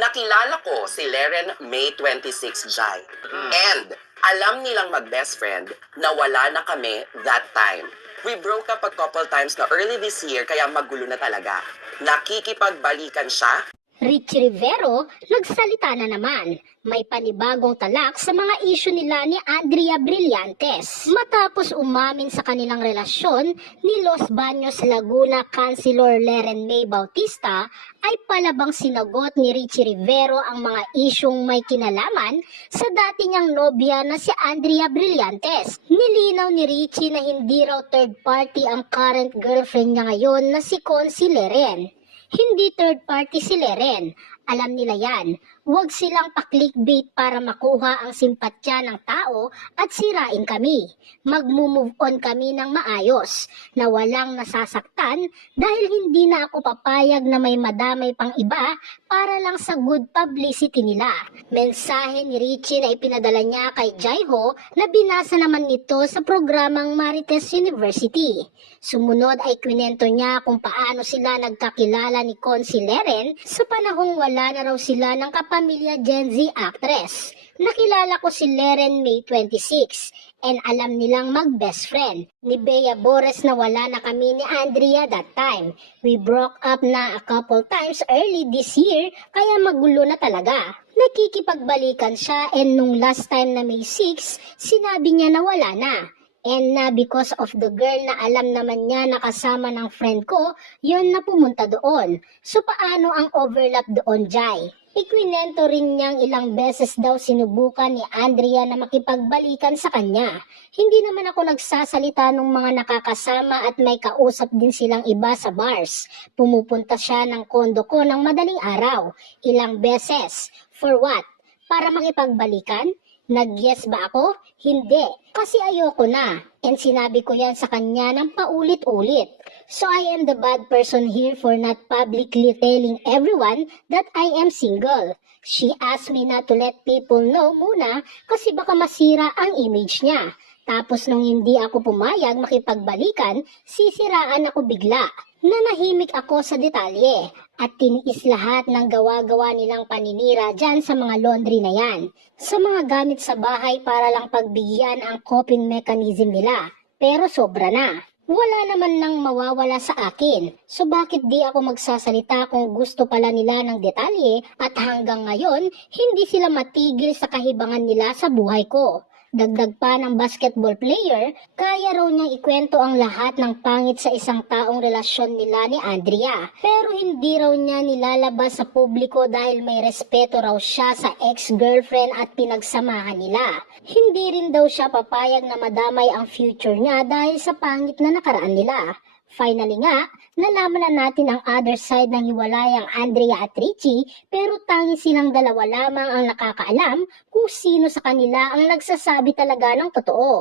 Nakilala ko si Leren May 26 Jai. And alam nilang mag-best friend na wala na kami that time. We broke up a couple times na early this year kaya magulo na talaga. Nakikipagbalikan siya. Richie Rivero, nagsalita na naman. May panibagong talak sa mga isyu nila ni Andrea Brillantes. Matapos umamin sa kanilang relasyon ni Los Baños Laguna Councilor Leren May Bautista, ay palabang sinagot ni Richie Rivero ang mga isyung may kinalaman sa dati niyang nobya na si Andrea Brillantes. Nilinaw ni Richie na hindi raw third party ang current girlfriend niya ngayon na si Consi Leren. Hindi third party si Leren. Alam nila yan. Huwag silang pa-clickbait para makuha ang simpatya ng tao at sirain kami. Mag-move on kami ng maayos na walang nasasaktan dahil hindi na ako papayag na may madamay pang iba para lang sa good publicity nila. Mensahe ni Richie na ipinadala niya kay Jaiho na binasa naman nito sa programang Marites University. Sumunod ay kwento niya kung paano sila nagkakilala ni Consi Leren sa panahong wala na raw sila ng kapamilya Gen Z actress. Nakilala ko si Leren May 26 and alam nilang mag-best friend. Ni Bea Bores na wala na kami ni Andrea that time. We broke up na a couple times early this year kaya magulo na talaga. Nakikipagbalikan siya and nung last time na May 6, sinabi niya na wala na. And na because of the girl na alam naman niya na kasama ng friend ko, yun na pumunta doon. So paano ang overlap doon, Jai? Ikwinento rin niyang ilang beses daw sinubukan ni Andrea na makipagbalikan sa kanya. Hindi naman ako nagsasalita ng mga nakakasama at may kausap din silang iba sa bars. Pumupunta siya ng kondo ko ng madaling araw. Ilang beses. For what? Para makipagbalikan? Nag-yes ba ako? Hindi, kasi ayoko na. And sinabi ko yan sa kanya ng paulit-ulit. So I am the bad person here for not publicly telling everyone that I am single. She asked me not to let people know muna kasi baka masira ang image niya. Tapos nung hindi ako pumayag makipagbalikan, sisiraan ako bigla. Nanahimik ako sa detalye at tiniis lahat ng gawa-gawa nilang paninira dyan sa mga laundry na yan. Sa mga gamit sa bahay para lang pagbigyan ang coping mechanism nila. Pero sobra na. Wala naman nang mawawala sa akin. So bakit di ako magsasalita kung gusto pala nila ng detalye at hanggang ngayon hindi sila matigil sa kahibangan nila sa buhay ko. Dagdag pa ng basketball player, kaya raw niyang ikwento ang lahat ng pangit sa isang taong relasyon nila ni Andrea. Pero hindi raw niya nilalabas sa publiko dahil may respeto raw siya sa ex-girlfriend at pinagsamahan nila. Hindi rin daw siya papayag na madamay ang future niya dahil sa pangit na nakaraan nila. Finally nga, nalaman na natin ang other side ng hiwalayang Andrea at Richie pero tanging silang dalawa lamang ang nakakaalam kung sino sa kanila ang nagsasabi talaga ng totoo.